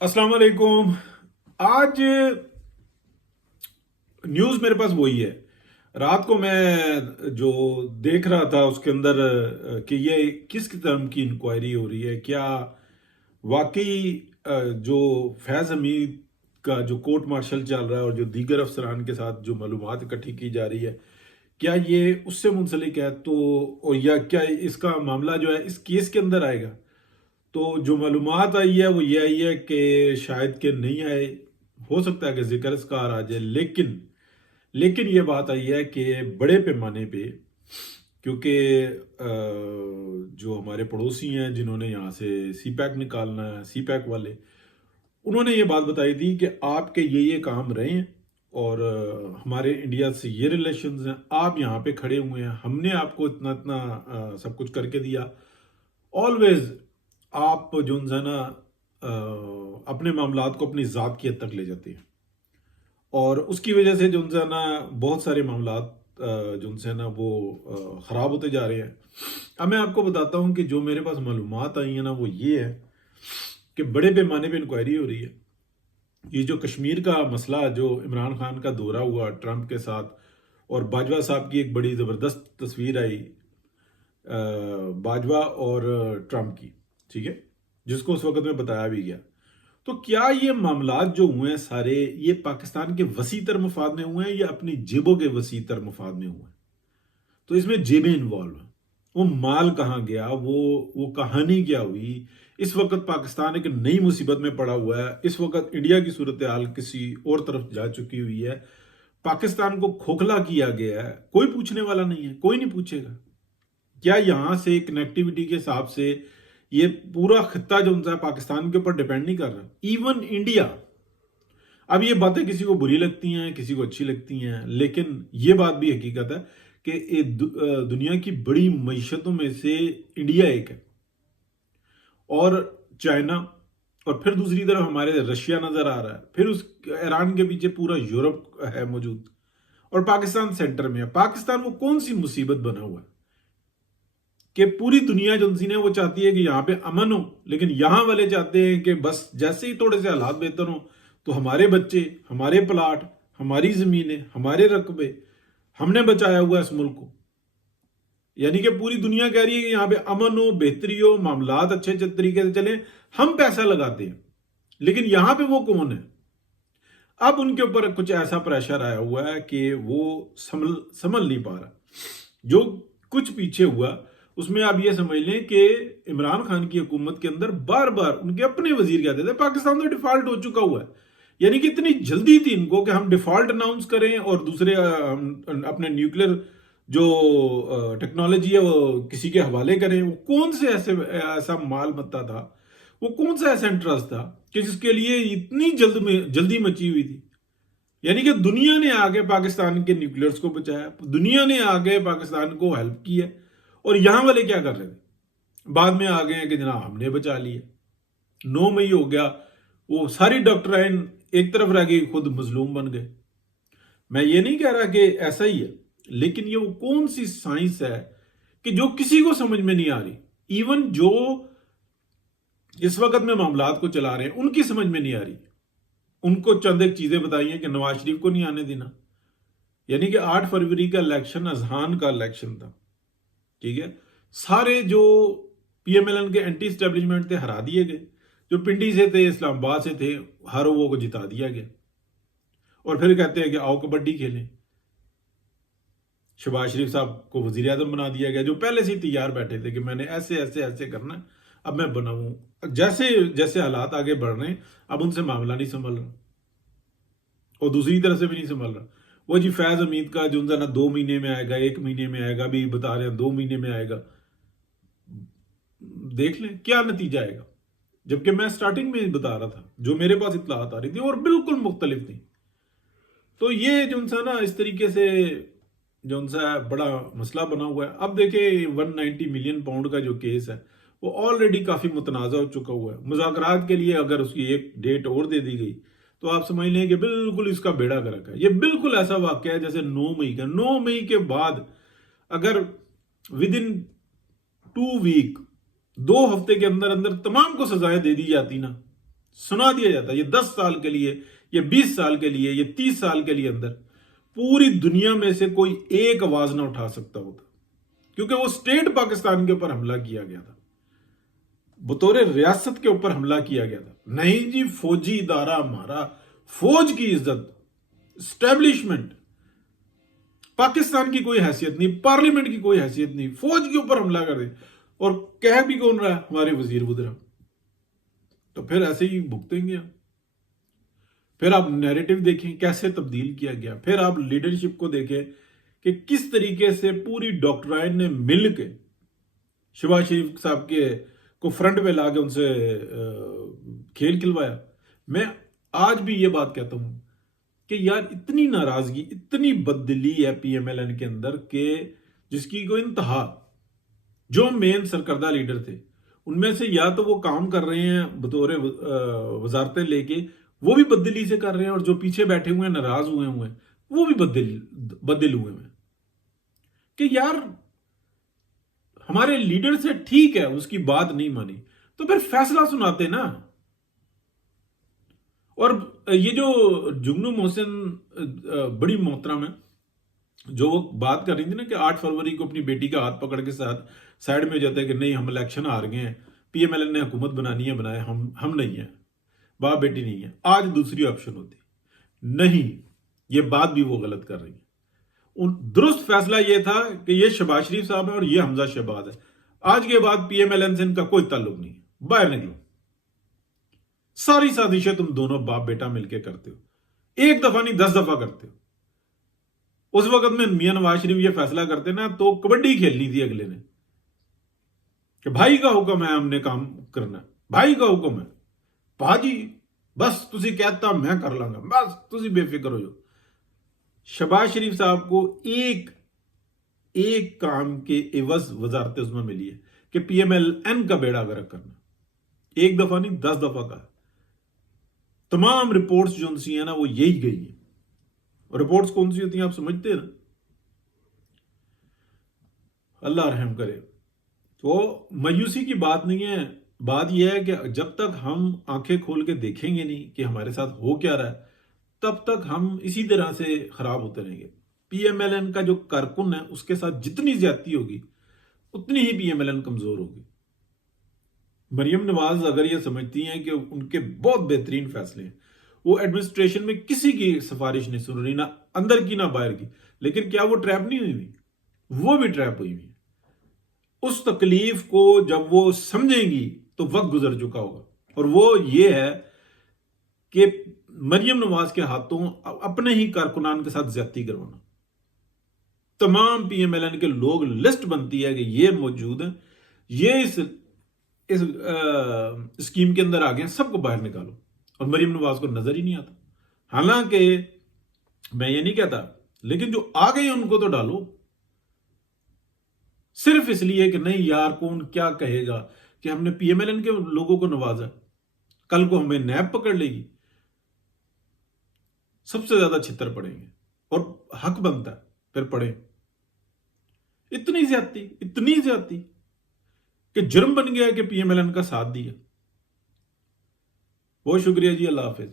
अस्सलाम वालेकुम। आज न्यूज़ मेरे पास वही है। रात को मैं जो देख रहा था उसके अंदर कि ये किस किस्म की इंक्वायरी हो रही है, क्या वाकई जो फैज़ हमीद का जो कोर्ट मार्शल चल रहा है और जो दीगर अफसरान के साथ जो मालूमात इकट्ठी की जा रही है, क्या ये उससे मुंसलिक है, तो और या क्या इसका मामला जो है इस केस के अंदर आएगा। तो जो मालूमात आई है वो ये आई है कि शायद के नहीं आए, हो सकता है कि जिक्र इसका आ जाए, लेकिन ये बात आई है कि बड़े पैमाने पे, क्योंकि जो हमारे पड़ोसी हैं जिन्होंने यहाँ से सी पैक निकालना है, सी पैक वाले, उन्होंने ये बात बताई थी कि आपके ये काम रहे हैं और हमारे इंडिया से ये रिलेशंस हैं, आप यहाँ पे खड़े हुए हैं, हमने आपको इतना इतना सब कुछ करके दिया। ऑलवेज आप जो है ना अपने मामलात को अपनी ज़ात की हद तक ले जाते हैं और उसकी वजह से जो है ना बहुत सारे मामलात जो है ना वो ख़राब होते जा रहे हैं। अब मैं आपको बताता हूँ कि जो मेरे पास मालूमात आई है ना वो ये है कि बड़े पैमाने पे इंक्वायरी हो रही है। ये जो कश्मीर का मसला, जो इमरान खान का दौरा हुआ ट्रंप के साथ और बाजवा साहब की एक बड़ी ज़बरदस्त तस्वीर आई, बाजवा और ट्रंप की, ठीक है, जिसको उस वक्त में बताया भी गया। तो क्या ये मामलात जो हुए हैं सारे, ये पाकिस्तान के वसी तर मफाद में हुए हैं या अपनी जेबों के वसी तर मफाद में हुए हैं? तो इसमें जेबें इन्वॉल्व हैं। वो माल कहाँ गया, वो कहानी क्या हुई। इस वक्त पाकिस्तान एक नई मुसीबत में पड़ा हुआ है। इस वक्त इंडिया की सूरत हाल किसी और तरफ जा चुकी हुई है। पाकिस्तान को खोखला किया गया है, कोई पूछने वाला नहीं है, कोई नहीं पूछेगा। क्या यहां से कनेक्टिविटी के हिसाब से ये पूरा खित्ता जो है पाकिस्तान के ऊपर डिपेंड नहीं कर रहा, इवन इंडिया। अब ये बातें किसी को बुरी लगती हैं, किसी को अच्छी लगती हैं, लेकिन ये बात भी हकीकत है कि दुनिया की बड़ी मईशतों में से इंडिया एक है और चाइना, और फिर दूसरी तरफ हमारे रशिया नजर आ रहा है, फिर उस ईरान के पीछे पूरा यूरोप है मौजूद और पाकिस्तान सेंटर में है। पाकिस्तान वो कौन सी मुसीबत बना हुआ है कि पूरी दुनिया जो है वो चाहती है कि यहाँ पे अमन हो, लेकिन यहाँ वाले चाहते हैं कि बस जैसे ही थोड़े से हालात बेहतर हो तो हमारे बच्चे, हमारे प्लाट, हमारी जमीनें, हमारे रकबे, हमने बचाया हुआ है इस मुल्क को। यानी कि पूरी दुनिया कह रही है कि यहाँ पे अमन हो, बेहतरी हो, मामलात अच्छे अच्छे तरीके से चले, हम पैसा लगाते हैं, लेकिन यहां पे वो कौन है? अब उनके ऊपर कुछ ऐसा प्रेशर आया हुआ है कि वो समझ नहीं पा रहा। जो कुछ पीछे हुआ उसमें आप ये समझ लें कि इमरान खान की हुकूमत के अंदर बार बार उनके अपने वजीर कहते थे पाकिस्तान तो डिफॉल्ट हो चुका हुआ है। यानी कि इतनी जल्दी थी इनको कि हम डिफॉल्ट अनाउंस करें और दूसरे अपने न्यूक्लियर जो टेक्नोलॉजी है वो किसी के हवाले करें। वो कौन से ऐसा माल मत्ता था, वो कौन सा ऐसा इंटरेस्ट था कि जिसके लिए इतनी जल्दी मची हुई थी। यानी कि दुनिया ने आगे पाकिस्तान के न्यूक्लियर्स को बचाया, दुनिया ने आगे पाकिस्तान को हेल्प की है, और यहां वाले क्या कर रहे थे? बाद में आ गए हैं कि जनाब हमने बचा लिया, 9 मई हो गया, वो सारी डॉक्ट्राइन एक तरफ रह गई, खुद मजलूम बन गए। मैं ये नहीं कह रहा कि ऐसा ही है, लेकिन ये वो कौन सी साइंस है कि जो किसी को समझ में नहीं आ रही। इवन जो इस वक्त में मामलात को चला रहे हैं उनकी समझ में नहीं आ रही। उनको चंद एक चीजें बताई हैं कि नवाज शरीफ को नहीं आने देना। यानी कि 8 फरवरी का इलेक्शन अजहान का इलेक्शन था, ठीक है। सारे जो पीएमएलएन के एंटी स्टैब्लिशमेंट थे हरा दिए गए, जो पिंडी से थे, इस्लामाबाद से थे, हर वो को जिता दिया गया। और फिर कहते हैं कि आओ कबड्डी खेलें। शहबाज शरीफ साहब को वजीर आजम बना दिया गया, जो पहले से ही तैयार बैठे थे कि मैंने ऐसे ऐसे ऐसे करना है, अब मैं बनाऊं। जैसे जैसे हालात आगे बढ़ रहे हैं अब उनसे मामला नहीं संभल रहा और दूसरी तरफ से भी नहीं संभल रहा। वो जी फैज हमीद का जो ना 2 महीने में आएगा, 1 महीने में आएगा, अभी बता रहे हैं 2 महीने में आएगा। देख लें क्या नतीजा आएगा। जबकि मैं स्टार्टिंग में बता रहा था, जो मेरे पास इतलात आ रही थी और बिल्कुल मुख्तलिफ थी। तो ये जो ना इस तरीके से जो सा बड़ा मसला बना हुआ है। अब देखिए 190 मिलियन पाउंड का जो केस है वो ऑलरेडी काफी मुतनाज़ा हो चुका हुआ है। मुज़ाकरात के लिए अगर उसकी एक डेट और दे दी गई तो आप समझ लें कि बिल्कुल इसका बेड़ा गर्क है। ये बिल्कुल ऐसा वाकया है जैसे 9 मई का। 9 मई के बाद अगर विद इन 2 वीक, 2 हफ्ते के अंदर अंदर तमाम को सजाएं दे दी जाती ना, सुना दिया जाता है ये 10 साल के लिए, ये 20 साल के लिए, ये 30 साल के लिए अंदर पूरी दुनिया में से कोई एक आवाज ना उठा सकता होता, क्योंकि वो स्टेट पाकिस्तान के ऊपर हमला किया गया था, बतौर रियासत के ऊपर हमला किया गया था। नहीं जी, फौजी इदारा हमारा, फौज की इज्जत, स्टैब्लिशमेंट, पाकिस्तान की कोई हैसियत नहीं, पार्लियामेंट की कोई हैसियत नहीं, फौज के ऊपर हमला कर दे। और कह भी कौन रहा है? हमारे वजीर बुदरा। तो फिर ऐसे ही भुगतेंगे आप। फिर आप नैरेटिव देखें कैसे तब्दील किया गया, फिर आप लीडरशिप को देखें कि किस तरीके से पूरी डॉक्टराइन ने मिल के शहबाज शरीफ साहब के को फ्रंट पे लाके उनसे खेल खिलवाया। मैं आज भी ये बात कहता हूं कि यार इतनी नाराजगी, इतनी बददिली है पीएमएलएन के अंदर के जिसकी कोई इंतहा। जो मेन सरकर्दा लीडर थे उनमें से या तो वो काम कर रहे हैं बतौर वजारतें लेके, वो भी बददिली से कर रहे हैं, और जो पीछे बैठे हुए हैं नाराज हुए हैं वो भी बददिल हुए हैं कि यार हमारे लीडर से ठीक है उसकी बात नहीं मानी तो फिर फैसला सुनाते ना। और ये जो जुगनू मोहसिन बड़ी मोहतरम है, जो वो बात कर रही थी ना कि 8 फरवरी को अपनी बेटी का हाथ पकड़ के साथ साइड में जाता है कि नहीं हम इलेक्शन हार गए हैं, पीएमएलएन ने हुकूमत बनानी है, बनाए, हम नहीं है, बाप बेटी नहीं है। आज दूसरी ऑप्शन होती नहीं, ये बात भी वो गलत कर रही है। दुरुस्त फैसला ये था कि ये शहबाज शरीफ साहब है और ये हमजा शहबाज है। आज के बाद पीएमएलएन से इनका कोई ताल्लुक नहीं है, बाहर निकलो। सारी साजिशें तुम दोनों बाप बेटा मिलकर करते हो, एक दफा नहीं 10 दफा करते हो। उस वक्त में मियां नवाज शरीफ ये फैसला करते ना तो कबड्डी खेलनी थी अगले ने कि भाई का हुक्म है, हमने काम करना, भाई का हुक्म है, भाजी बस तुसी कहता मैं कर लांगा, बस तुसी बेफिक्र हो जाओ। शहबाज शरीफ साहब को एक काम के एवज वजारत उज़्मा मिली है कि पीएमएलएन का बेड़ा गर्क करना। एक दफा नहीं 10 दफा का। तमाम रिपोर्ट्स जो सी है ना वो यही गई है। और रिपोर्ट्स कौन सी होती हैं आप समझते हैं ना? अल्लाह रहम करे। तो मायूसी की बात नहीं है, बात यह है कि जब तक हम आंखें खोल के देखेंगे नहीं कि हमारे साथ हो क्या रहा है, तब तक हम इसी तरह से खराब होते रहेंगे। पीएमएलएन का जो कारकुन है उसके साथ जितनी ज्यादती होगी उतनी ही पीएमएलएन कमजोर होगी। मरियम नवाज अगर ये समझती हैं कि उनके बहुत बेहतरीन फैसले हैं, वो एडमिनिस्ट्रेशन में किसी की सिफारिश नहीं सुन रही, ना अंदर की ना बाहर की, लेकिन क्या वो ट्रैप नहीं हुई? वो भी ट्रैप हुई हुई। उस तकलीफ को जब वो समझेंगी तो वक्त गुजर चुका होगा। और वो ये है कि मरियम नवाज के हाथों अपने ही कारकुनान के साथ ज्यादती करवाना। तमाम पीएमएलएन के लोग, लिस्ट बनती है कि ये मौजूद है, ये इस स्कीम के अंदर आ गए, सबको बाहर निकालो। और मरियम नवाज को नजर ही नहीं आता। हालांकि मैं ये नहीं कहता, लेकिन जो आ गए उनको तो डालो, सिर्फ इसलिए कि नहीं यार कौन क्या कहेगा कि हमने पीएमएलएन के लोगों को नवाजा, कल को हमें नैब पकड़ लेगी, सबसे ज्यादा छितर पड़ेंगे। और हक बनता है फिर पड़े। इतनी ज्यादती कि जुर्म बन गया कि पीएमएलएन का साथ दिया। बहुत शुक्रिया जी, अल्लाह हाफिज।